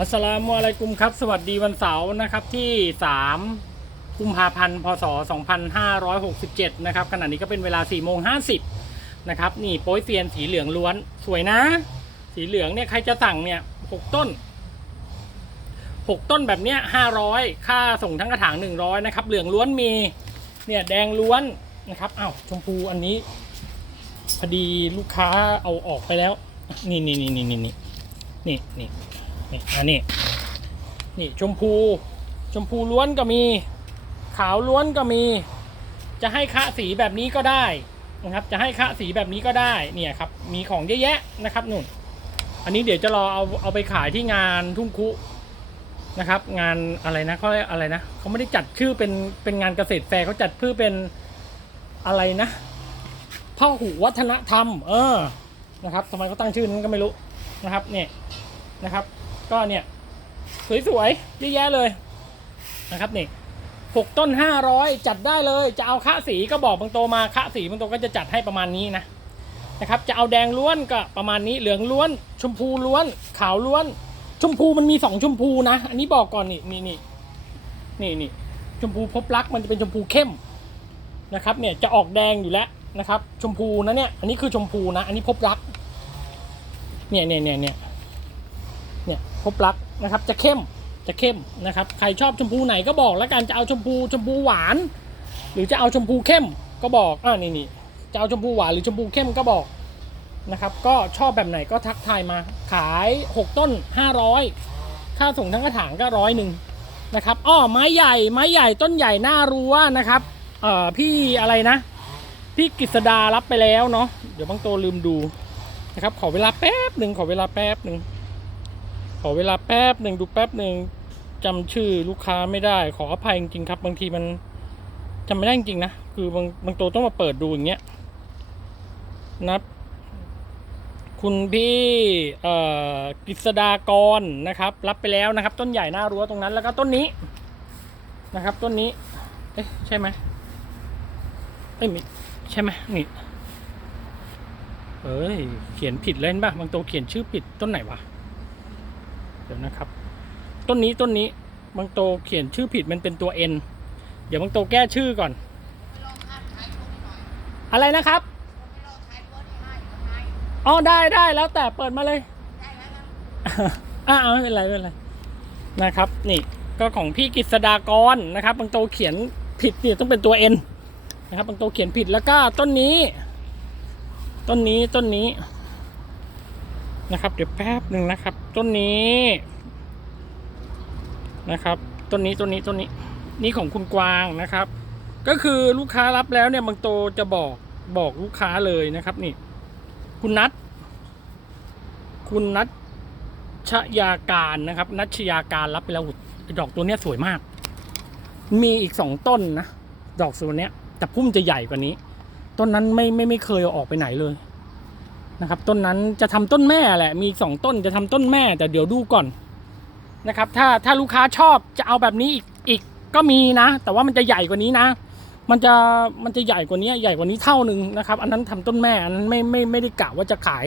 อัสสลามุอะลัยกุมครับ สวัสดีวันเสาร์นะครับที่ 3 กุมภาพันธ์ พศ 2567 นะครับขณะนี้ก็เป็นเวลา 4 โมง 50 นะครับ นี่โป้ยเซียนสีเหลืองล้วน สวยนะ สีเหลืองเนี่ยใครจะสั่งเนี่ย 6 ต้น 6 ต้นแบบเนี้ย500 ค่าส่งทั้งกระถาง 100 นะครับ เหลืองล้วนมี เนี่ยแดงล้วนนะครับอ้าวชมพูอันนี้ พอดีลูกค้าเอาออกไปแล้ว นี่นี่นี่นี่นี่นี่นี่ นี่อันนี้นี่ชมพูชมพูล้วนก็มี ขาวล้วนก็มี จะให้คะสีแบบนี้ก็ได้นะครับ จะให้คะสีแบบนี้ก็ได้เนี่ยครับ มีของเยอะแยะนะครับนุ่น อันนี้เดี๋ยวจะรอเอาเอาไปขายที่งานทุ่งคุนะครับ งานอะไรนะเขาเรียกอะไรนะเขาไม่ได้จัดชื่อเป็นเป็นงานเกษตรแฟร์เขาจัดชื่อเป็นอะไรนะพ่อหูวัฒนธรรม เออนะครับทำไมเขาตั้งชื่อนั้นก็ไม่รู้นะครับเนี่ยนะครับ ก็เนี่ย สวยๆเยอะแยะเลยนะครับนี่หกต้นห้าร้อยจัดได้เลย จะเอาคะสีก็บอกบางโตมาคะสีบางโตก็จะจัดให้ประมาณนี้นะนะครับจะเอาแดงล้วนก็ประมาณนี้เหลืองล้วน ชมพูล้วน ขาวล้วน ชมพูมันมีสองชมพูนะ อันนี้บอกก่อนนี่นี่นี่นี่นี่ชมพูพบรักมันจะเป็นชมพูเข้มนะครับเนี่ยจะออกแดงอยู่แล้วนะครับ ชมพูนะเนี่ยอันนี้คือชมพูนะ อันนี้พบรักเนี่ยเนี่ยเนี่ยเนี่ย พบรักนะครับ จะเข้มจะเข้มนะครับ ใครชอบชมพูไหนก็บอกแล้วกันจะเอาชมพูชมพูหวาน หรือจะเอาชมพูเข้มก็บอกอ่านี่นี่จะเอาชมพูหวานหรือชมพูเข้มก็บอกนะครับ ก็ชอบแบบไหนก็ทักทายมา ขาย 6 ต้น 500 ค่าส่งทั้งกระถางก็ร้อยหนึ่งนะครับอ้อไม้ใหญ่ไม้ใหญ่ต้นใหญ่หน้ารั้วนะครับเอ่อพี่อะไรนะ พี่กฤษดารับไปแล้วเนาะเดี๋ยวบางโตลืมดูนะครับขอเวลาแป๊บหนึ่งขอเวลาแป๊บหนึ่ง ขอเวลาแป๊บหนึ่งดูแป๊บหนึ่งจำชื่อลูกค้าไม่ได้ ขออภัยจริงๆครับ บางทีมันจำไม่ได้จริงๆนะ คือบางบางโตต้องมาเปิดดูอย่างเงี้ยนับ คุณพี่เอ่อกฤษดากรนะครับ รับไปแล้วนะครับ ต้นใหญ่หน้ารั้วตรงนั้นแล้วก็ต้นนี้นะครับ ต้นนี้ เอ๊ะใช่ไหมเอ้ยไม่ใช่ไหมนี่เอ้ย เขียนผิดเล่นป่ะบางตัวเขียนชื่อผิดต้นไหนวะ เดี๋ยวนะครับ ต้นนี้ต้นนี้บางโตเขียนชื่อผิดมันเป็นตัว N เดี๋ยวบางโตแก้ชื่อก่อน อะไรนะครับอ๋อได้ได้แล้วแต่เปิดมาเลยอ่าเอาไม่เป็นไรไม่เป็นไรนะครับ นี่ก็ของพี่กฤษดากรนะครับบางโตเขียนผิดเนี่ยต้องเป็นตัว N นะครับบางโตเขียนผิดแล้วก็ต้นนี้ ต้นนี้ต้นนี้ นะครับ เดี๋ยวแป๊บหนึ่งนะครับ ต้นนี้นะครับ ต้นนี้ต้นนี้ต้นนี้นี่ของคุณกวางนะครับ ก็คือลูกค้ารับแล้วเนี่ยบางโตจะบอกบอกลูกค้าเลยนะครับนี่ คุณนัทคุณนัทชยาการนะครับ นัชยาการรับไปแล้วดอกตัวเนี้ยสวยมาก มีอีกสองต้นนะ ดอกส่วนเนี้ยแต่พุ่มจะใหญ่กว่านี้ ต้นนั้นไม่ไม่ไม่เคยเอาออกไปไหนเลย นะครับต้นนั้นจะทำต้นแม่แหละมีอีกสองต้นจะทำต้นแม่แต่เดี๋ยวดูก่อนนะครับถ้าถ้าลูกค้าชอบจะเอาแบบนี้อีกอีกก็มีนะ แต่ว่ามันจะใหญ่กว่านี้นะ มันจะมันจะใหญ่กว่านี้ใหญ่กว่านี้เท่าหนึ่งนะครับ อันนั้นทำต้นแม่อันนั้นไม่ไม่ไม่ได้กะว่าจะขาย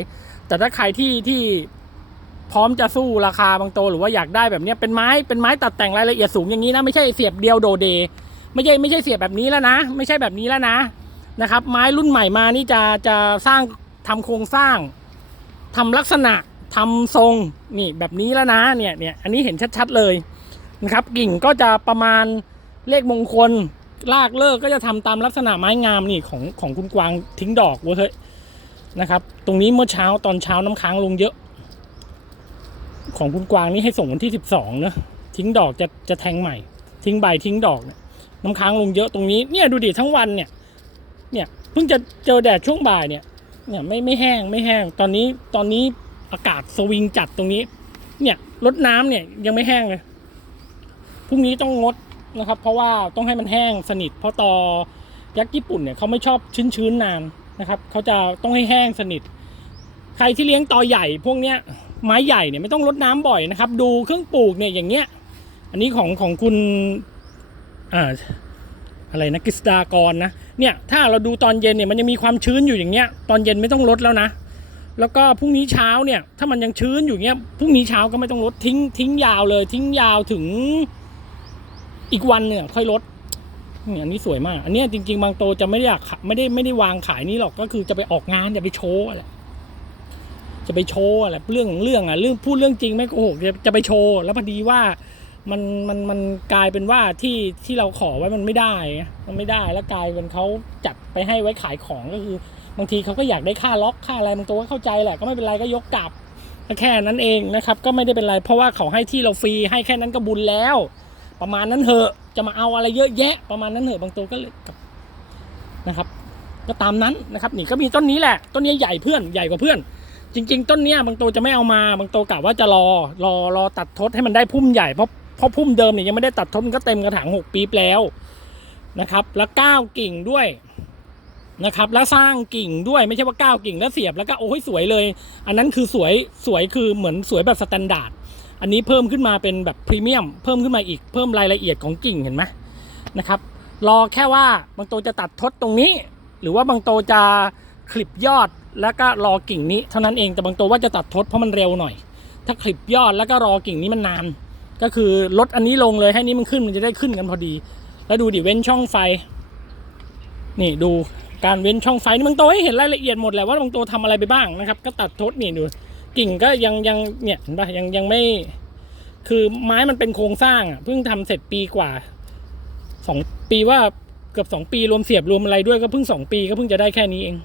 แต่ถ้าใครที่ที่พร้อมจะสู้ราคาบางโตหรือว่าอยากได้แบบนี้เป็นไม้เป็นไม้ตัดแต่งรายละเอียดสูงอย่างนี้นะไม่ใช่เสียบเดียวโดเด ไม่ใช่ไม่ใช่เสียบแบบนี้แล้วนะ ไม่ใช่แบบนี้แล้วนะนะครับ ไม้รุ่นใหม่มานี่จะจะสร้าง ทำโครงสร้างทำลักษณะทำทรงนี่แบบนี้แล้วนะเนี่ยเนี่ยอันนี้เห็นชัดๆเลยนะครับ กิ่งก็จะประมาณเลขมงคลลากเลิกก็จะทำตามลักษณะไม้งามนี่ของของคุณกวางทิ้งดอกเว้ยเฮ้ยนะครับ ตรงนี้เมื่อเช้าตอนเช้าน้ำค้างลงเยอะ ของคุณกวางนี่ให้ส่งวันที่สิบสองนะทิ้งดอกจะจะแทงใหม่ ทิ้งใบทิ้งดอกเนี่ยน้ำค้างลงเยอะตรงนี้เนี่ยดูดิทั้งวันเนี่ยเนี่ยเพิ่งจะเจอแดดช่วงบ่ายเนี่ย เนี่ยไม่ไม่แห้งไม่แห้ง ตอนนี้ตอนนี้อากาศสวิงจัดตรงนี้ เนี่ยรดน้ำเนี่ยยังไม่แห้งเลยพรุ่งนี้ต้องงดนะครับ เพราะว่าต้องให้มันแห้งสนิท เพราะตอยักษ์ญี่ปุ่นเนี่ยเขาไม่ชอบชื้นๆนานนะครับเขาจะต้องให้แห้งสนิท ใครที่เลี้ยงตอใหญ่พวกเนี้ยไม้ใหญ่เนี่ยไม่ต้องรดน้ำบ่อยนะครับ ดูเครื่องปลูกเนี่ยอย่างเงี้ย อันนี้ของของคุณอ่าอะไรนะกฤษดากรนะ เนี่ยถ้าเราดูตอนเย็นเนี่ยมันยังมีความชื้นอยู่อย่างเงี้ยตอนเย็นไม่ต้องรดแล้วนะ แล้วก็พรุ่งนี้เช้าเนี่ยถ้ามันยังชื้นอยู่เงี้ยพรุ่งนี้เช้าก็ไม่ต้องลดทิ้งทิ้งยาวเลย ทิ้งยาวถึงอีกวันเนี่ยค่อยลดเนี่ยอันนี้สวยมาก อันนี้จริง ๆ บางโตจะไม่ได้อยากขายไม่ได้ไม่ได้วางขายนี่หรอกก็คือจะไปออกงานจะไปโชว์อะไรจะไปโชว์อะไรเรื่องของเรื่องอะเรื่องพูดเรื่องจริงไม่โกหกจะจะไปโชว์แล้วพอดีว่า มันมันมันกลายเป็นว่าที่ที่เราขอไว้มันไม่ได้ มันไม่ได้แล้วกลายเป็นเขาจัดไปให้ไว้ขายของก็คือบางทีเขาก็อยากได้ค่าล็อกค่าอะไรบางตัวก็เข้าใจแหละก็ไม่เป็นไรก็ยกกลับแค่นั้นเองนะครับ ก็ไม่ได้เป็นไร เพราะว่าเขาให้ที่เราฟรีให้แค่นั้นก็บุญแล้ว ประมาณนั้นเหอะจะมาเอาอะไรเยอะแยะ ประมาณนั้นเหอะบางตัวก็เลยกับนะครับ ก็ตามนั้นนะครับนี่ก็มีต้นนี้แหละ ต้นนี้ใหญ่เพื่อนใหญ่กว่าเพื่อน จริง ๆ ต้นเนี้ยบางตัวจะไม่เอามาบางตัวกะว่าจะรอรอรอตัดทดให้มันได้พุ่มใหญ่เพราะ เพราะพุ่มเดิมเนี่ยยังไม่ได้ตัดทดมันก็เต็มกระถางหกปีบแล้วนะครับ แล้วก้าวกิ่งด้วยนะครับ แล้วสร้างกิ่งด้วยไม่ใช่ว่าก้าวกิ่งแล้วเสียบแล้วก็โอ้ยสวยเลย อันนั้นคือสวยสวยคือเหมือนสวยแบบสแตนดาร์ดอันนี้เพิ่มขึ้นมาเป็นแบบพรีเมียมเพิ่มขึ้นมาอีกเพิ่มรายละเอียดของกิ่งเห็นไหมนะครับ รอแค่ว่าบางโตจะตัดทดตรงนี้ หรือว่าบางโตจะคลิปยอดแล้วก็รอกิ่งนี้เท่านั้นเองแต่บางโตว่าจะตัดทดเพราะมันเร็วหน่อย ถ้าคลิปยอดแล้วก็รอกิ่งนี้มันนาน ก็คือลดอันนี้ลงเลยให้นี้มันขึ้นมันจะได้ขึ้นกันพอดี แล้วดูดิเว้นช่องไฟ นี่ดูการเว้นช่องไฟนี่บางตัวให้เห็นรายละเอียดหมดแหละว่าบางตัวทำอะไรไปบ้างนะครับ ก็ตัดทดนี่ดูกิ่งก็ยังยังเนี่ยเห็นปะยังยังไม่คือไม้มันเป็นโครงสร้างอะเพิ่งทำเสร็จปีกว่าสองปีว่าเกือบสองปีรวมเสียบรวมอะไรด้วยก็เพิ่งสองปีก็เพิ่งจะได้แค่นี้เอง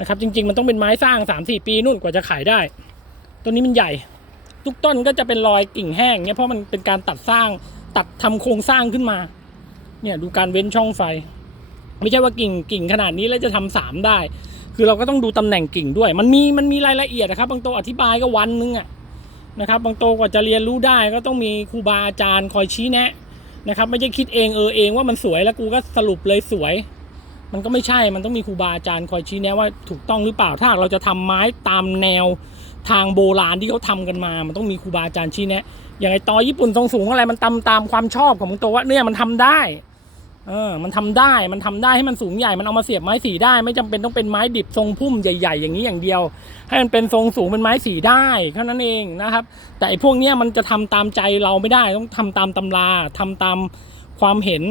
นะครับ จริง ๆ มันต้องเป็นไม้สร้างสามสี่ปีนู่นกว่าจะขายได้ ต้นนี้มันใหญ่ ทุกต้นก็จะเป็นรอยกิ่งแห้งเนี่ยเพราะมันเป็นการตัดสร้างตัดทำโครงสร้างขึ้นมา เนี่ยดูการเว้นช่องไฟ ไม่ใช่ว่ากิ่งกิ่งขนาดนี้แล้วจะทำสามได้ คือเราก็ต้องดูตำแหน่งกิ่งด้วย มันมีมันมีรายละเอียดนะครับ บางโตวอธิบายก็วันนึงอะนะครับ บางโตวกว่าจะเรียนรู้ได้ก็ต้องมีครูบาอาจารย์คอยชี้แนะนะครับไม่ใช่คิดเองเออเองว่ามันสวยแล้วกูก็สรุปเลยสวย มันก็ไม่ใช่มันต้องมีครูบาอาจารย์คอยชี้แนะว่าถูกต้องหรือเปล่าถ้าเราจะทำไม้ตามแนว ทางโบราณที่เขาทำกันมา มันต้องมีครูบาอาจารย์ชี้แนะอย่างไอตอญี่ปุ่นทรงสูงอะไรมันตามตามความชอบของบางตัวว่าเนี่ยมันทำได้เออมันทำได้มันทำได้ให้มันสูงใหญ่มันเอามาเสียบไม้สีได้ ไม่จำเป็นต้องเป็นไม้ดิบทรงพุ่มใหญ่ ๆ อย่างนี้อย่างเดียว ให้มันเป็นทรงสูงเป็นไม้สีได้เท่านั้นเองนะครับ แต่ไอพวกเนี้ยมันจะทำตามใจเราไม่ได้ต้องทำตามตำราทำตามความเห็น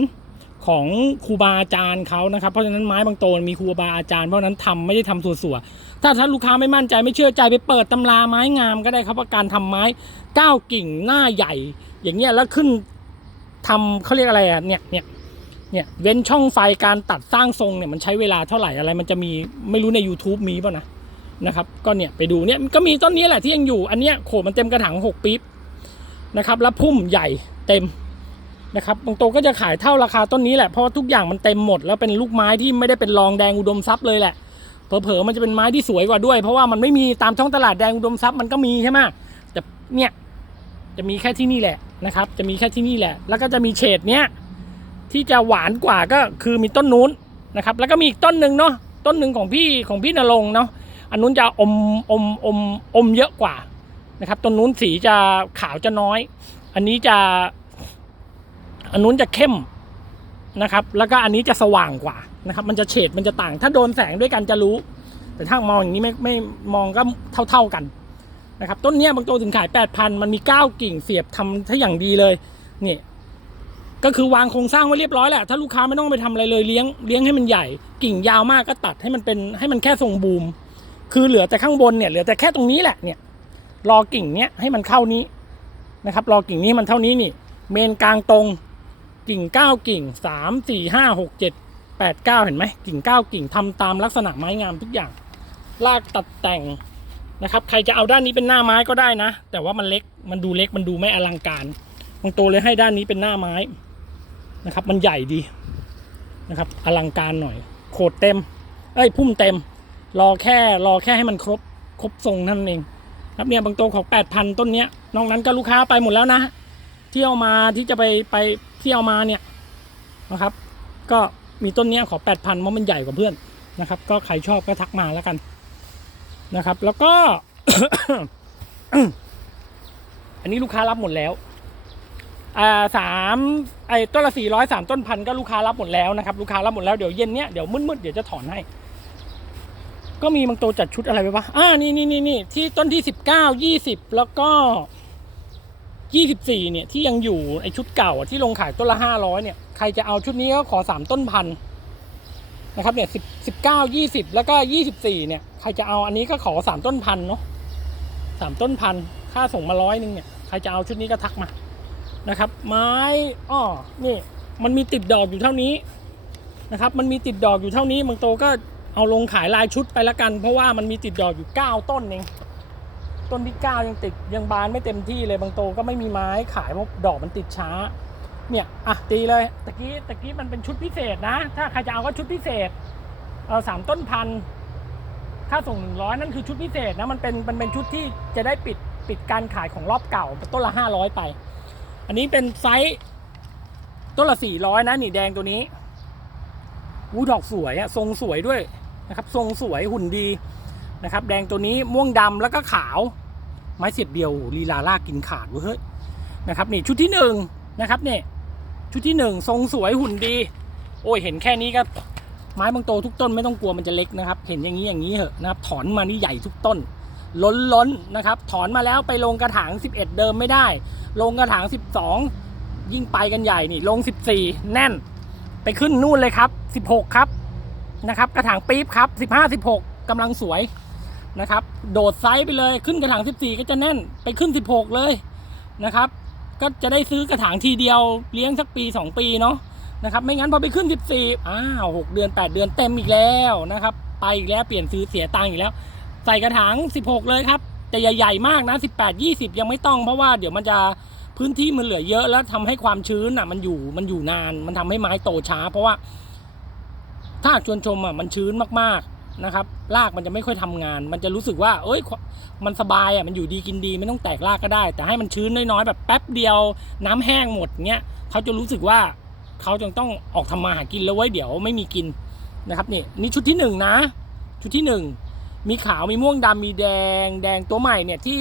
ของครูบาอาจารย์เขานะครับ เพราะฉะนั้นไม้บางโตนมีครูบาอาจารย์เพราะฉะนั้นทำไม่ได้ทำสัวๆถ้าถ้านลูกค้าไม่มั่นใจไม่เชื่อใจไปเปิดตำราไม้งามก็ได้ครับว่าการทำไม้เก้ากิ่งหน้าใหญ่ อย่างเงี้ยแล้วขึ้นทำเขาเรียกอะไรอะเนี่ยเนี่ยเนี่ยเว้นช่องไฟการตัดสร้างทรงเนี่ยมันใช้เวลาเท่าไหร่อะไร มันจะมีไม่รู้ใน YouTube มีป่ะนะนะครับก็เนี่ยไปดูเนี่ยก็มีต้นนี้แหละที่ยังอยู่อันเนี้ยโขดมันเต็มกระถาง6ปี๊บนะครับแล้วพุ่มใหญ่เต็ม นะครับบางตัวก็จะขายเท่าราคาต้นนี้แหละเพราะว่าทุกอย่างมันเต็มหมด แล้วเป็นลูกไม้ที่ไม่ได้เป็นรองแดงอุดมทรัพย์เลยแหละเผลอๆมันจะเป็นไม้ที่สวยกว่าด้วย เพราะว่ามันไม่มีตามท้องตลาดแดงอุดมทรัพย์มันก็มีใช่ไหมแต่เนี่ยจะมีแค่ที่นี่แหละนะครับ จะมีแค่ที่นี่แหละ แล้วก็จะมีเฉดเนี้ยที่จะหวานกว่าก็คือมีต้นนู้นนะครับ แล้วก็มีอีกต้นหนึ่งเนาะต้นหนึ่งของพี่ของพี่นรงเนาะอันนู้นจะอมอมอมอมเยอะกว่านะครับต้นนู้นสีจะขาวจะน้อย อันนี้จะ อันนู้นจะเข้มนะครับ แล้วก็อันนี้จะสว่างกว่านะครับ มันจะเฉดมันจะต่าง ถ้าโดนแสงด้วยกันจะรู้ แต่ถ้ามองอย่างนี้ไม่ไม่มองก็เท่าเท่าๆกันนะครับ ต้นเนี้ยบางตัวถึงขายแปดพันมันมีเก้ากิ่งเสียบทำถ้าอย่างดีเลยนี่ก็คือวางโครงสร้างไว้เรียบร้อยแหละ ถ้าลูกค้าไม่ต้องไปทำอะไรเลยเลี้ยงเลี้ยงให้มันใหญ่ กิ่งยาวมากก็ตัดให้มันเป็นให้มันแค่ทรงบูม คือเหลือแต่ข้างบนเนี่ยเหลือแต่แค่ตรงนี้แหละเนี่ยรอกิ่งเนี้ยให้มันเข้านี้นะครับ รอกิ่งนี้มันเท่านี้นี่ เมนกลางตรง กิ่งเก้ากิ่งสามสี่ห้าหกเจ็ดแปดเก้าเห็นไหมกิ่งเก้ากิ่งทำตามลักษณะไม้งามทุกอย่างลากตัดแต่งนะครับ ใครจะเอาด้านนี้เป็นหน้าไม้ก็ได้นะ แต่ว่ามันเล็กมันดูเล็กมันดูไม่อลังการบางตัวเลยให้ด้านนี้เป็นหน้าไม้นะครับ มันใหญ่ดีนะครับ อลังการหน่อย โขดเต็ม เอ้ยพุ่มเต็ม รอแค่รอแค่ให้มันครบครบทรงนั่นเองครับเนี่ยบางตัวของแปดพันต้นเนี้ยนอกนั้นก็ลูกค้าไปหมดแล้วนะที่เอามาที่จะไปไป ที่เอามาเนี่ยนะครับ ก็มีต้นนี้ขอแปดพันเพราะมันใหญ่กว่าเพื่อนนะครับ ก็ใครชอบก็ทักมาแล้วกันนะครับ แล้วก็ อันนี้ลูกค้ารับหมดแล้วอ่าสามไอ้ต้นละสี่ร้อยสามต้นพันก็ลูกค้ารับหมดแล้วนะครับลูกค้ารับหมดแล้วเดี๋ยวเย็นเนี้ยเดี๋ยวมืดๆเดี๋ยวจะถอนให้ ก็มีบางตัวจัดชุดอะไรไปวะอ่านี่นี่นี่นี่ที่ต้นที่สิบเก้ายี่สิบแล้วก็ ยี่สิบสี่เนี่ยที่ยังอยู่ไอชุดเก่าที่ลงขายต้นละห้าร้อยเนี่ยใครจะเอาชุดนี้ก็ขอสามต้นพันนะครับเนี่ยสิบสิบเก้ายี่สิบแล้วก็ยี่สิบสี่เนี่ยใครจะเอาอันนี้ก็ขอสามต้นพันเนาะสามต้นพันค่าส่งมาร้อยหนึ่งเนี่ยใครจะเอาชุดนี้ก็ทักมานะครับ ไม้อ้อนี่มันมีติดดอกอยู่เท่านี้นะครับ มันมีติดดอกอยู่เท่านี้บางโตก็เอาลงขายลายชุดไปละกัน เพราะว่ามันมีติดดอกอยู่ 9 ต้นเอง ต้นที่9ยังติดยังบานไม่เต็มที่เลยบางโตก็ไม่มีไม้ขายเพราะดอกมันติดช้า เนี่ยอะตีเลยตะกี้ตะกี้มันเป็นชุดพิเศษนะ ถ้าใครจะเอาก็ชุดพิเศษเออสามต้นพันค่าส่งหนึ่งร้อยนั่นคือชุดพิเศษนะมันเป็นมันเป็นชุดที่จะได้ปิดปิดการขายของรอบเก่าต้นละห้าร้อยไป อันนี้เป็นไซส์ต้นละสี่ร้อยนะนี่แดงตัวนี้วูดอกสวยอะทรงสวยด้วยนะครับ ทรงสวยหุ่นดี นะครับ แดงตัวนี้ม่วงดำแล้วก็ขาว ไม้เสียบเดียวลีลาลากินขาดเว้ยเฮ้ยนะครับนี่ชุดที่หนึ่งนะครับเนี่ยชุดที่หนึ่งทรงสวยหุ่นดี โอ้ยเห็นแค่นี้ก็ไม้บางโตทุกต้นไม่ต้องกลัวมันจะเล็กนะครับ เห็นอย่างนี้อย่างนี้เหอะนะครับ ถอนมานี่ใหญ่ทุกต้น ล้นล้นนะครับ ถอนมาแล้วไปลงกระถาง 11 เดิมไม่ได้ ลงกระถาง 12 ยิ่งไปกันใหญ่นี่ ลง 14 แน่น ไปขึ้นนู่นเลยครับ 16 ครับนะครับ กระถางปี๊บครับ 15 16กำลังสวย นะครับ โดดไซส์ไปเลยขึ้นกระถาง 14 ก็จะแน่นไปขึ้น 16 เลยนะครับ ก็จะได้ซื้อกระถางทีเดียวเลี้ยงสักปี 2 ปีเนาะนะครับ ไม่งั้นพอไปขึ้น 14อ้าว6เดือน 8 เดือนเต็มอีกแล้วนะครับ ไปอีกแล้วเปลี่ยนซื้อเสียตังค์อีกแล้ว ใส่กระถาง 16 เลยครับแต่ใหญ่ๆมากนะ 18 20 ยังไม่ต้องเพราะว่าเดี๋ยวมันจะพื้นที่มันเหลือเยอะแล้วทำให้ความชื้นอะ มันอยู่มันอยู่นาน มันทำให้ไม้โตช้า เพราะว่าถ้าชวนชมอะมันชื้นมากๆ นะครับรากมันจะไม่ค่อยทำงาน มันจะรู้สึกว่า เอ้ย มันสบายอะ มันอยู่ดีกินดีไม่ต้องแตกรากก็ได้ แต่ให้มันชื้นน้อยๆแบบแป๊บเดียว น้ำแห้งหมดเงี้ยเขาจะรู้สึกว่าเขาจึงต้องออกทำมาหากินแล้วไว้เดี๋ยวไม่มีกินนะครับนี่นี่ชุดที่หนึ่งนะ ชุดที่หนึ่งมีขาวมีม่วงดำมีแดง แดงตัวใหม่เนี่ยที่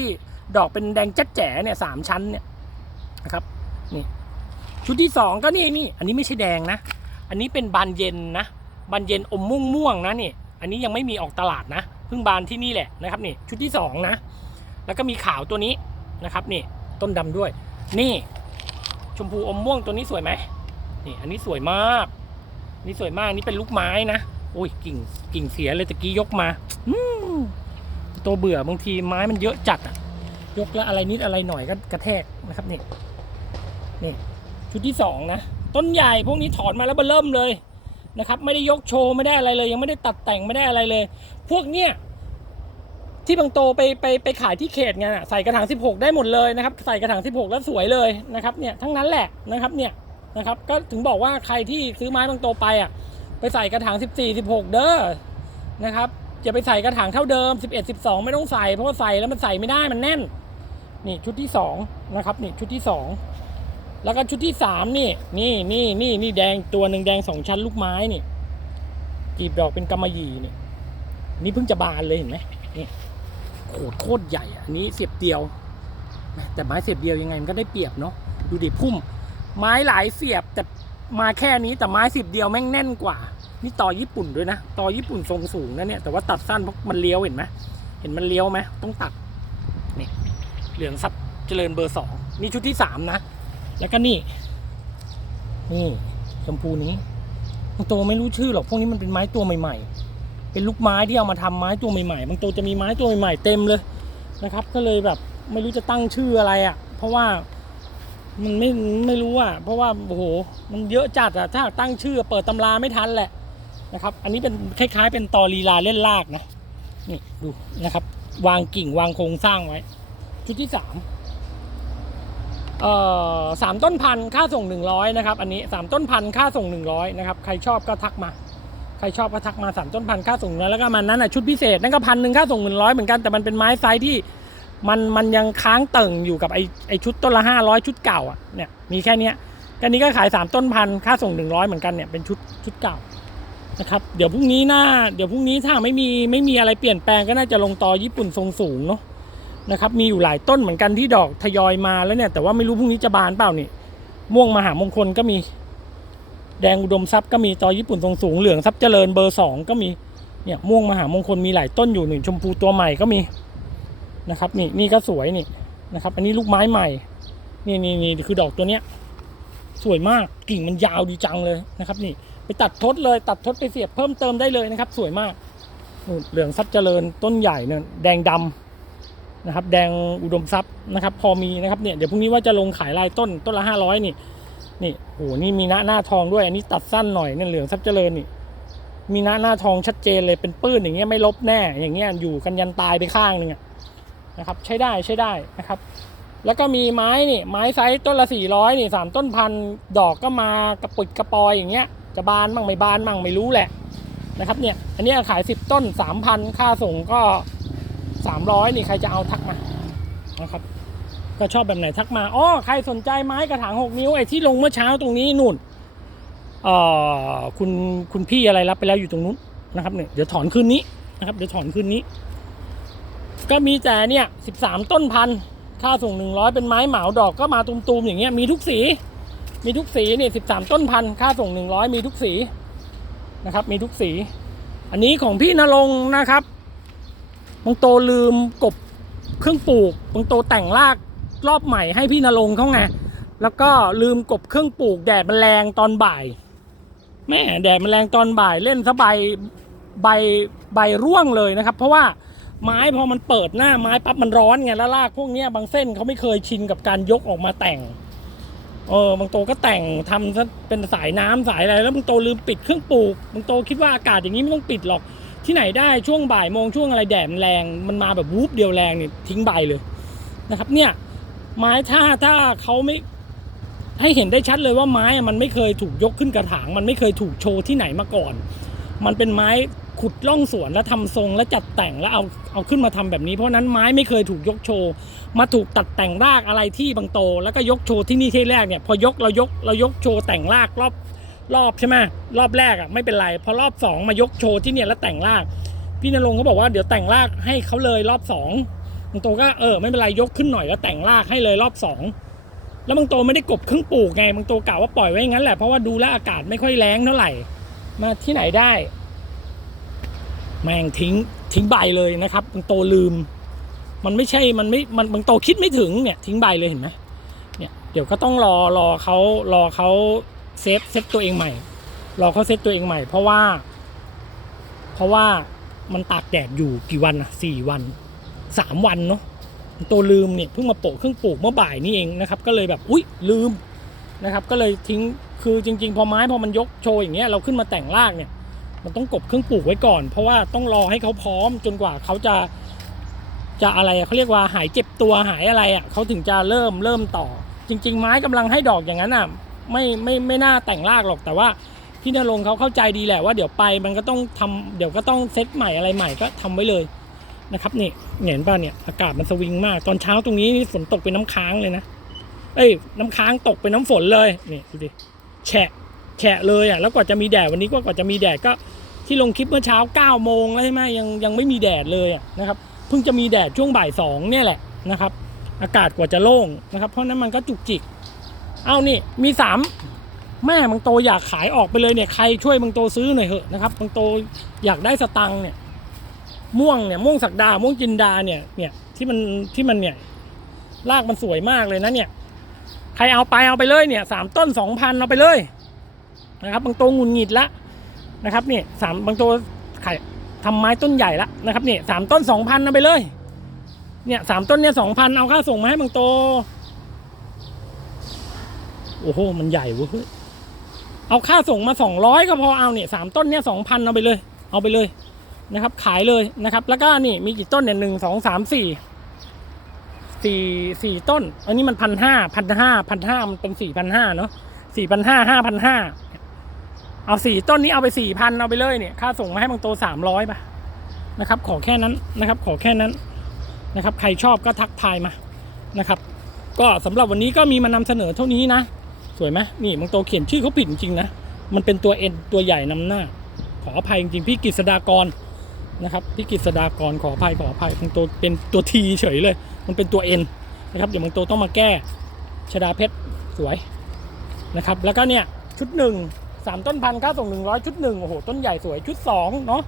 ดอกเป็นแดงแจ๊ดแจ๋เนี่ยสามชั้นเนี่ยนะครับนี่ชุดที่สองก็นี่นี่อันนี้ไม่ใช่แดงนะ อันนี้เป็นบานเย็นนะบานเย็นอมม่วงม่วงนะนี่ อันนี้ยังไม่มีออกตลาดนะเพิ่งบานที่นี่แหละนะครับนี่ชุดที่สองนะแล้วก็มีขาวตัวนี้นะครับนี่ต้นดำด้วย นี่ ชมพูอมม่วงตัวนี้สวยไหมนี่อันนี้สวยมากนี่สวยมากนี่เป็นลูกไม้นะโอ้ยกิ่งกิ่งเสียเลยตะกี้ยกมาอมตัวเบื่อบางทีไม้มันเยอะจัดอะยกแล้วอะไรนิดอะไรหน่อยก็กระแทกนะครับนี่นี่ชุดที่สองนะต้นใหญ่พวกนี้ถอนมาแล้วเบิ่มเลย นะครับ ไม่ได้ยกโชว์ไม่ได้อะไรเลย ยังไม่ได้ตัดแต่งไม่ได้อะไรเลย พวกเนี้ยที่บางโตไปไปไปขายที่เขตไงใส่กระถาง 16 ได้หมดเลยนะครับ ใส่กระถาง 16 แล้วสวยเลยนะครับเนี่ยทั้งนั้นแหละนะครับเนี่ยนะครับ ก็ถึงบอกว่าใครที่ซื้อไม้บางโตไปอะไปใส่กระถาง 14 16 เด้อนะครับอย่าไปใส่กระถางเท่าเดิม 11 12 ไม่ต้องใส่เพราะว่าใส่แล้วมันใส่ไม่ได้มันแน่นนี่ชุดที่สองนะครับนี่ชุดที่สอง แล้วก็ชุดที่สามนี่ นี่นี่นี่นี่แดงตัวหนึ่งแดงสองชั้นลูกไม้นี่กีบดอกเป็นกำมะหยี่นี่นี่เพิ่งจะบานเลยเห็นไหมนี่โคตรโคตรใหญ่อะอันนี้เสียบเดียว แต่ไม้เสียบเดียวยังไงมันก็ได้เปรียบเนาะดูดิพุ่ม ไม้หลายเสียบแต่มาแค่นี้แต่ไม้สิบเดียวแม่งแน่นกว่า นี่ต่อญี่ปุ่นด้วยนะต่อญี่ปุ่นทรงสูงนะเนี่ยแต่ว่าตัดสั้นเพราะมันเลี้ยวเห็นไหมเห็นมันเลี้ยวไหมต้องตัดนี่เหลืองซับเจริญเบอร์สองนี่ชุดที่สามนะ แล้วก็นี่ นี่ชมพูนี้บางตัวไม่รู้ชื่อหรอกพวกนี้มันเป็นไม้ตัวใหม่ๆ เป็นลูกไม้ที่เอามาทำไม้ตัวใหม่ๆ บางตัวจะมีไม้ตัวใหม่ๆเต็มเลยนะครับ ก็เลยแบบไม่รู้จะตั้งชื่ออะไรอะ่ะ เพราะว่ามันไม่ไม่รู้อะ เพราะว่าโอ้โหมันเยอะจัดอะถ้าตั้งชื่อเปิดตำราไม่ทันแหละนะครับ อันนี้เป็นคล้าย ๆ เป็นตอลีลาเล่นลากนะนี่ดูนะครับ วางกิ่งวางโครงสร้างไว้ ชุดที่สาม สามต้นพันค่าส่ง 100นะครับอันนี้สามต้นพันค่าส่ง 100นะครับใครชอบก็ทักมา ใครชอบก็ทักมาสามต้นพันค่าส่ง100แล้วก็มันนั้นอะชุดพิเศษนั่นก็พันหนึ่งค่าส่งหนึ่งร้อยเหมือนกันแต่มันเป็นไม้ไซส์ที่มันมันยังค้างเติ่งอยู่กับไอไอชุดต้นละห้าร้อยชุดเก่าอะเนี่ยมีแค่เนี้ยกันนี้ก็ขายสามต้นพันค่าส่งหนึ่งร้อยเหมือนกันเนี่ยเป็นชุดชุดเก่านะครับเดี๋ยวพรุ่งนี้หน้าเดี๋ยวพรุ่งนี้ถ้าไม่มีไม่มีอะไรเปลี่ยนแปลงก็น่าจะลงต่อญี่ปุ่นทรงสูงเนาะ นะครับมีอยู่หลายต้นเหมือนกันที่ดอกทยอยมาแล้วเนี่ยแต่ว่าไม่รู้พรุ่งนี้จะบานเปล่านี่ม่วงมหามงคลก็มีแดงอุดมทรัพย์ก็มีตอญี่ปุ่นทรงสูงเหลืองทรัพย์เจริญเบอร์สองก็มีเนี่ยม่วงมหามงคลมีหลายต้นอยู่หนึ่งชมพูตัวใหม่ก็มีนะครับนี่นี่ก็สวยนี่นะครับ อันนี้ลูกไม้ใหม่นี่นี่นี่คือดอกตัวเนี้ยสวยมากกิ่งมันยาวดีจังเลยนะครับ นี่ไปตัดทดเลยตัดทดไปเสียบเพิ่มเติมได้เลยนะครับ สวยมากเหลืองทรัพย์เจริญต้นใหญ่เนี่ยแดงดำ นะครับแดงอุดมทรัพย์นะครับ พอมีนะครับเนี่ยเดี๋ยวพรุ่งนี้ว่าจะลงขายลายต้นต้นละห้าร้อยนี่นี่โอ้โหนี่มีหน้าหน้าทองด้วยอันนี้ตัดสั้นหน่อยเนี่ยเหลืองทรัพย์เจริญนี่มีหน้าหน้าทองชัดเจนเลยเป็นปื้นอย่างเงี้ยไม่ลบแน่อย่างเงี้ยอยู่กันยันตายไปข้างหนึ่งนะครับใช้ได้ใช้ได้นะครับ แล้วก็มีไม้นี่ไม้ไซส์ต้นละสี่ร้อยนี่สามต้นพันดอกก็มากระปุกกระปอยอย่างเงี้ยจะบานมั่งไม่บานมั่งไม่รู้แหละนะครับเนี่ยอันนี้ขายสิบต้นสามพันค่าส่งก็ สามร้อยนี่ใครจะเอาทักมานะครับ ก็ชอบแบบไหนทักมาอ๋อใครสนใจไม้กระถางหกนิ้วไอ้ที่ลงเมื่อเช้าตรงนี้นู่นเอ่อคุณคุณพี่อะไรรับไปแล้วอยู่ตรงนู้นนะครับเนี่ยเดี๋ยวถอนคืนนี้นะครับเดี๋ยวถอนคืนนี้ ก็มีแต่เนี่ยสิบสามต้นพันธุ์ค่าส่งหนึ่งร้อยเป็นไม้เหมาดอกก็มาตุมๆอย่างเงี้ยมีทุกสี มีทุกสีเนี่ยสิบสามต้นพันธุ์ค่าส่งหนึ่งร้อยมีทุกสีนะครับ มีทุกสี อันนี้ของพี่นรงค์นะครับ บางโตลืมกบเครื่องปลูกบางโตแต่งรากรอบใหม่ให้พี่นรงเขาไงแล้วก็ลืมกบเครื่องปลูกแดดมันแรงตอนบ่ายแม่แดดมันแรงตอนบ่ายเล่นซะใบใบใบร่วงเลยนะครับ เพราะว่าไม้พอมันเปิดหน้าไม้ปั๊บมันร้อนไงแล้วรากพวกนี้บางเส้นเขาไม่เคยชินกับการยกออกมาแต่งเออบางโตก็แต่งทำซะเป็นสายน้ำสายอะไรแล้วบางโตลืมปิดเครื่องปลูกบางโตคิดว่าอากาศอย่างนี้ไม่ต้องปิดหรอก ที่ไหนได้ช่วงบ่ายโมงช่วงอะไรแดดแรง มันมาแบบวูบเดียวแรงเนี่ยทิ้งใบเลยนะครับ เนี่ยไม้ถ้าถ้าเขาไม่ให้เห็นได้ชัดเลยว่าไม้อะมันไม่เคยถูกยกขึ้นกระถาง มันไม่เคยถูกโชว์ที่ไหนมาก่อน มันเป็นไม้ขุดล่องสวนแล้วทำทรงแล้วจัดแต่งแล้วเอาเอาขึ้นมาทำแบบนี้ เพราะฉะนั้นไม้ไม่เคยถูกยกโชว์มาถูกตัดแต่งรากอะไรที่บางโต แล้วก็ยกโชว์ที่นี่ที่แรกเนี่ยพอยกเรายกเรายกโชว์แต่งรากรอบ รอบใช่ไหมรอบแรกอะไม่เป็นไรพอรอบสองมายกโชว์ที่เนี่ยแล้วแต่งราก พี่นรงค์เขาบอกว่าเดี๋ยวแต่งรากให้เขาเลยรอบสองบางโตก็เออไม่เป็นไรยกขึ้นหน่อยแล้วแต่งรากให้เลยรอบสองแล้วบางโตไม่ได้กบเครื่องปลูกไงบางโตกล่าวว่าปล่อยไว้อย่างนั้นแหละเพราะว่าดูแลอากาศไม่ค่อยแรงเท่าไหร่ มาที่ไหนได้ แม่งทิ้งทิ้งใบเลยนะครับบางโตลืม มันไม่ใช่มันไม่มันบางโตคิดไม่ถึงเนี่ย ทิ้งใบเลยเห็นไหมเนี่ยเดี๋ยวก็ต้องรอรอเขารอเขา เซฟเซตตัวเองใหม่รอเขาเซตตัวเองใหม่ เพราะว่า เพราะว่ามันตากแดดอยู่กี่วันอะสี่วันสามวันเนาะบางโตลืมเนี่ยเพิ่งมาโปะเครื่องปลูกเมื่อบ่ายนี่เองนะครับ ก็เลยแบบอุ้ยลืมนะครับ ก็เลยทิ้งคือจริง ๆ พอไม้พอมันยกโชว์อย่างเงี้ยเราขึ้นมาแต่งรากเนี่ย มันต้องกบเครื่องปลูกไว้ก่อน เพราะว่าต้องรอให้เขาพร้อมจนกว่าเขาจะจะอะไรเขาเรียกว่าหายเจ็บตัวหายอะไรอะเขาถึงจะเริ่มเริ่มต่อ จริง ๆ ไม้กำลังให้ดอกอย่างนั้นอะ ไม่ไม่ไม่น่าแต่งรากหรอกแต่ว่าพี่นรงเขาเข้าใจดีแหละว่าเดี๋ยวไปมันก็ต้องทำเดี๋ยวก็ต้องเซตใหม่อะไรใหม่ก็ทำไว้เลยนะครับนี่เห็นป่ะเนี่ยอากาศมันสวิงมากตอนเช้าตรงนี้นี่ฝนตกเป็นน้ำค้างเลยนะเอ้ยน้ำค้างตกเป็นน้ำฝนเลยนี่ดูดิแฉะแฉะเลยอะแล้วกว่าจะมีแดดวันนี้ก็กว่าจะมีแดดก็ที่ลงคลิปเมื่อเช้า9โมงแล้วใช่ไหมยังยังไม่มีแดดเลยอะนะครับเพิ่งจะมีแดดช่วงบ่ายสองเนี่ยแหละนะครับ อากาศกว่าจะโล่งนะครับ เพราะนั้นมันก็จุกจิก เอานี่มีสามแม่บางโตอยากขายออกไปเลยเนี่ยใครช่วยบางโตซื้อหน่อยเถอะนะครับบางโตอยากได้สตังค์เนี่ยม่วงเนี่ยม่วงสักดา ม่วงจินดาเนี่ยเนี่ยที่มันที่มันเนี่ยรากมันสวยมากเลยนะเนี่ย ใครเอาไปเอาไปเลยเนี่ยสามต้นสองพันเอาไปเลยนะครับ บางโตงุนหงิดละนะครับเนี่ยสามบางตัวขายทำไม้ต้นใหญ่ละนะครับเนี่ยสามต้นสองพันเอาไปเลยเนี่ยสามต้นเนี่ยสองพันเอาค่าส่งมาให้บางโตว โอ้โห มันใหญ่เว้ยเอาค่าส่งมาสองร้อยก็พอเอาเนี่ยสามต้นเนี่ยสองพันเอาไปเลย เอาไปเลยนะครับ ขายเลยนะครับ แล้วก็นี่มีกี่ต้นเนี่ยหนึ่งสองสามสี่สี่สี่ต้น อันนี้มันพันห้าพันห้าพันห้ามันเป็นสี่พันห้าเนาะสี่พันห้าห้าพันห้าเอาสี่ต้นนี้เอาไปสี่พันเอาไปเลยเนี่ย ค่าส่งมาให้บางโตสามร้อยป่ะนะครับ ขอแค่นั้นนะครับ ขอแค่นั้นนะครับ ใครชอบก็ทักทายมานะครับ ก็สำหรับวันนี้ก็มีมานำเสนอเท่านี้นะ สวยไหมนี่บางโตเขียนชื่อเขาผิดจริงๆนะ มันเป็นตัวเอ็นตัวใหญ่นำหน้า ขออภัยจริงๆพี่กฤษดากรนะครับพี่กฤษดากรขออภัยขออภัยบางโตเป็นตัวทีเฉยเลย มันเป็นตัวเอ็นนะครับเดี๋ยวบางโตต้องมาแก้ชดาเพชรสวยนะครับ แล้วก็เนี่ยชุดหนึ่งสามต้นพันค่าส่งหนึ่งร้อยชุดหนึ่งโอ้โหต้นใหญ่สวยชุดสองเนาะ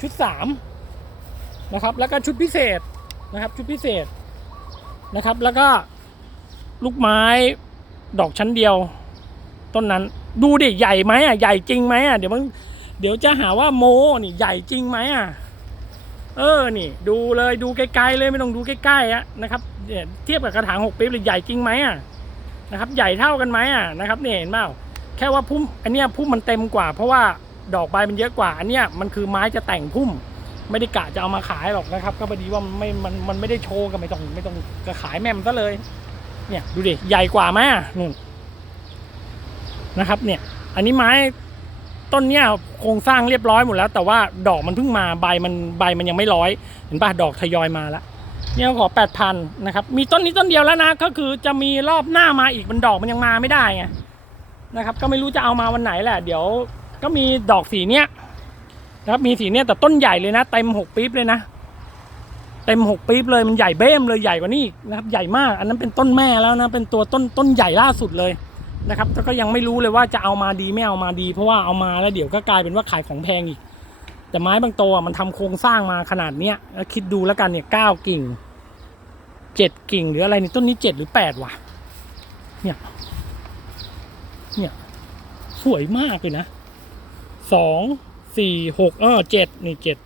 ชุดสามนะครับแล้วก็ชุดพิเศษนะครับชุดพิเศษนะครับแล้วก็ลูกไม้ ดอกชั้นเดียว ต้นนั้น ดูดิใหญ่ไหมอะใหญ่จริงไหมอะเดี๋ยวมันเดี๋ยวจะหาว่าโมนี่ใหญ่จริงไหมอะเออนี่ ดูเลยดูไกลๆเลยไม่ต้องดูใกล้ๆอะนะครับเนี่ยเทียบกับกระถางหกปีเลยใหญ่จริงไหมอะนะครับ ใหญ่เท่ากันไหมอะนะครับเนี่ยเห็นเปล่าแค่ว่าพุ่มอันเนี้ยพุ่มมันเต็มกว่า เพราะว่าดอกใบมันเยอะกว่า อันเนี้ยมันคือไม้จะแต่งพุ่ม ไม่ได้กะจะเอามาขายหรอกนะครับ ก็พอดีว่ามันไม่มันมันไม่ได้โชว์กันไม่ต้องไม่ต้องจะขายแม่มซะเลย เนี่ยดูดิใหญ่กว่าไหมอะนู่นนะครับ เนี่ย อันนี้ไม้ต้นเนี้ยโครงสร้างเรียบร้อยหมดแล้ว แต่ว่าดอกมันเพิ่งมาใบมันใบมันยังไม่ร้อย เห็นป่ะดอกทยอยมาแล้วเนี่ยขอแปดพันนะครับ มีต้นนี้ต้นเดียวแล้วนะ ก็คือจะมีรอบหน้ามาอีกมันดอกมันยังมาไม่ได้ไงนะครับ ก็ไม่รู้จะเอามาวันไหนแหละ เดี๋ยวก็มีดอกสีเนี้ยนะครับมีสีเนี้ยแต่ต้นใหญ่เลยนะเต็มหกปี๊บเลยนะ เต็มหกปี๊บเลยมันใหญ่เบ้มเลยใหญ่กว่านี้นะครับใหญ่มาก อันนั้นเป็นต้นแม่แล้วนะเป็นตัวต้นต้นใหญ่ล่าสุดเลยนะครับแต่ก็ยังไม่รู้เลยว่าจะเอามาดีไม่เอามาดี เพราะว่าเอามาแล้วเดี๋ยวก็กลายเป็นว่าขายของแพงอีก แต่ไม้บางตัวมันทำโครงสร้างมาขนาดเนี้ยแล้วคิดดูแล้วกันเนี่ยเก้ากิ่งเจ็ดกิ่งหรืออะไรในต้นนี้เจ็ดหรือแปดวะเนี่ยเนี่ยสวยมากเลยนะสองสี่หกเออเจ็ดนี่เจ็ด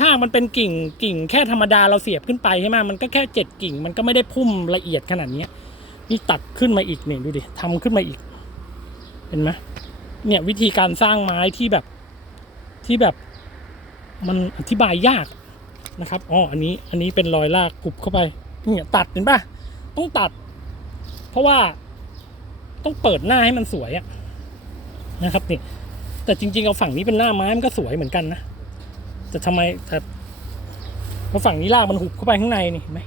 ถ้ามันเป็นกิ่งกิ่งแค่ธรรมดาเราเสียบขึ้นไปใช่ไหมมันก็แค่เจ็ดกิ่ง มันก็ไม่ได้พุ่มละเอียดขนาดเนี้ยนี่ตัดขึ้นมาอีกเนี่ยดูดิทำขึ้นมาอีก เห็นไหมเนี่ยวิธีการสร้างไม้ที่แบบที่แบบมันอธิบายยากนะครับอ๋ออันนี้อันนี้เป็นรอยลากกรุบเข้าไปเนี่ยตัดเห็นปะต้องตัด เพราะว่าต้องเปิดหน้าให้มันสวยอะนะครับนี่แต่จริงๆเอาฝั่งนี้เป็นหน้าไม้มันก็สวยเหมือนกันนะ แต่ทำไมแต่เพราะฝั่งนี้ลากมันหุบเข้าไปข้างในนี่เห็นไหม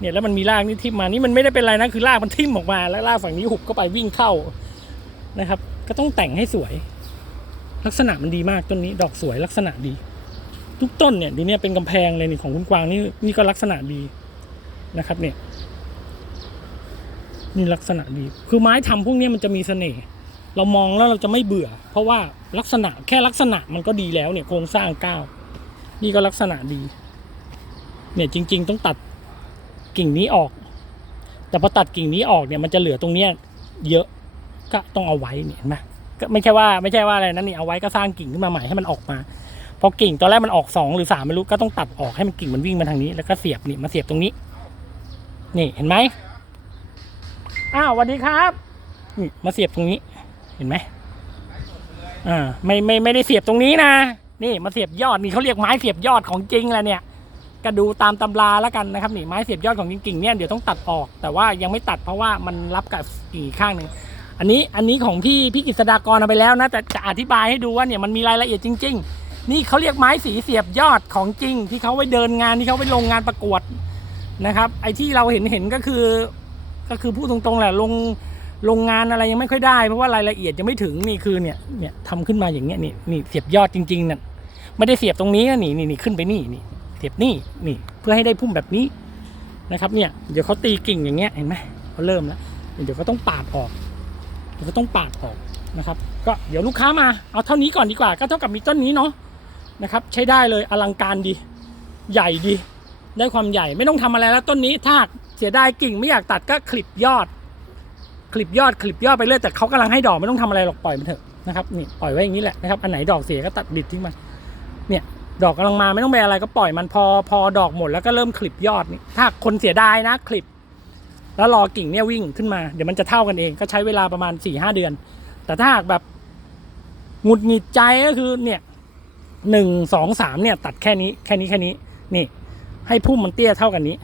เนี่ยแล้วมันมีรากนี่ทิ่มมานี่มันไม่ได้เป็นไรนะคือรากมันทิ่มออกมา แล้วรากฝั่งนี้หุบเข้าไปวิ่งเข้านะครับ ก็ต้องแต่งให้สวย ลักษณะมันดีมากต้นนี้ ดอกสวยลักษณะดี ทุกต้นเนี่ยดูเนี่ยเป็นกำแพงเลยนี่ของคุณกวางนี่นี่ก็ลักษณะดีนะครับ เนี่ยนี่ลักษณะดี คือไม้ทำพวกนี้มันจะมีเสน่ห์ เรามองแล้วเราจะไม่เบื่อ เพราะว่าลักษณะแค่ลักษณะมันก็ดีแล้วเนี่ยโครงสร้างก้าว นี่ก็ลักษณะดี เนี่ยจริง ๆ ต้องตัดกิ่งนี้ออก แต่พอตัดกิ่งนี้ออกเนี่ยมันจะเหลือตรงเนี้ยเยอะก็ต้องเอาไว้เนี่ยเห็นไหมก็ไม่ใช่ว่าไม่ใช่ว่าอะไรนั่นนี่เอาไว้ก็สร้างกิ่งขึ้นมาใหม่ให้มันออกมาพอกิ่งตอนแรกมันออกสองหรือสามไม่รู้ก็ต้องตัดออกให้มันกิ่งมันวิ่งมาทางนี้ แล้วก็เสียบนี่มาเสียบตรงนี้ นี่เห็นไหมอ้าวสวัสดีครับนี่มาเสียบตรงนี้ เห็นไหมอ่าไม่ไม่ไม่ได้เสียบตรงนี้นะ นี่มาเสียบยอดนี่เขาเรียกไม้เสียบยอดของจริงแหละเนี่ยก็ดูตามตำราแล้วกันนะครับนี่ไม้เสียบยอดของกิ่งๆเนี่ยเดี๋ยวต้องตัดออก แต่ว่ายังไม่ตัดเพราะว่ามันรับกับอีกข้างหนึ่งอันนี้อันนี้ของพี่พี่กิษดากรเอาไปแล้วนะแต่จะอธิบายให้ดูว่าเนี่ยมันมีรายละเอียดจริง ๆ นี่เขาเรียกไม้สีเสียบยอดของจริง ที่เขาไว้เดินงานที่เขาไว้ลงงานประกวดนะครับ ไอ้ที่เราเห็นเห็นก็คือ ก็คือพูดตรงๆแหละลงลงงานอะไรยังไม่ค่อยได้เพราะว่ารายละเอียดยังไม่ถึงนี่คือเนี่ยเนี่ยทำขึ้นมาอย่างเงี้ยนี่นี่เสียบยอดจริงๆเนี่ย ไม่ได้เสียบตรงนี้นะนี่นี่นี่ขึ้นไปนี่นี่เสียบนี่นี่ เพื่อให้ได้พุ่มแบบนี้นะครับเนี่ยเดี๋ยวเขาตีกิ่งอย่างเงี้ยเห็นไหมเขาเริ่มแล้วเดี๋ยวก็ต้องปาดออกเดี๋ยวก็ต้องปาดออกนะครับ ก็เดี๋ยวลูกค้ามาเอาเท่านี้ก่อนดีกว่า ก็เท่ากับมีต้นนี้เนาะนะครับ ใช้ได้เลยอลังการดี ใหญ่ดี ได้ความใหญ่ไม่ต้องทำอะไรแล้วต้นนี้ถ้าเสียดายกิ่งไม่อยากตัดก็คลิปยอด คลิปยอดคลิปยอดไปเรื่อยแต่เขากำลังให้ดอกไม่ต้องทำอะไรหรอกปล่อยมันเถอะนะครับนี่ปล่อยไว้อย่างนี้แหละนะครับอันไหนดอกเสียก็ตัดดิดทิ้งมัน เนี่ยดอกกำลังมาไม่ต้องไปอะไรก็ปล่อยมันพอพอดอกหมดแล้วก็เริ่มคลิปยอดนี่ถ้าคนเสียดายนะคลิป แล้วรอกิ่งเนี่ยวิ่งขึ้นมาเดี๋ยวมันจะเท่ากันเองก็ใช้เวลาประมาณ4ี่ห้าเดือน แต่ถ้าหากแบบหงุดหงิดใจก็คือเนี่ยหนึ่งสองสามเนี่ยตัดแค่นี้แค่นี้แค่นี้นี่ ให้พุ่มมันเตี้ยเท่ากันนี้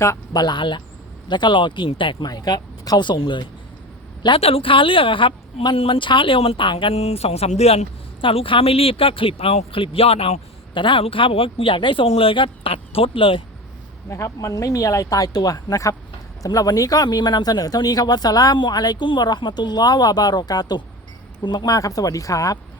ก็บาลานซ์แล้วแล้วก็รอกิ่งแตกใหม่ก็เข้าทรงเลย แล้วแต่ลูกค้าเลือกอะครับ มันมันช้าเร็วมันต่างกันสองสาเดือน ถ้าลูกค้าไม่รีบก็คลิปเอาคลิปยอดเอา แต่ถ้าลูกค้าบอกว่ากูอยากได้ทรงเลยก็ตัดทดเลยนะครับ มันไม่มีอะไรตายตัวนะครับสำหรับวันนี้ก็มีมานำเสนอเท่านี้ครับวัสสลามุอะลัยกุมวะราะห์มะตุลลอฮ์วะบารอกาตุคุณมากๆครับ สวัสดีครับ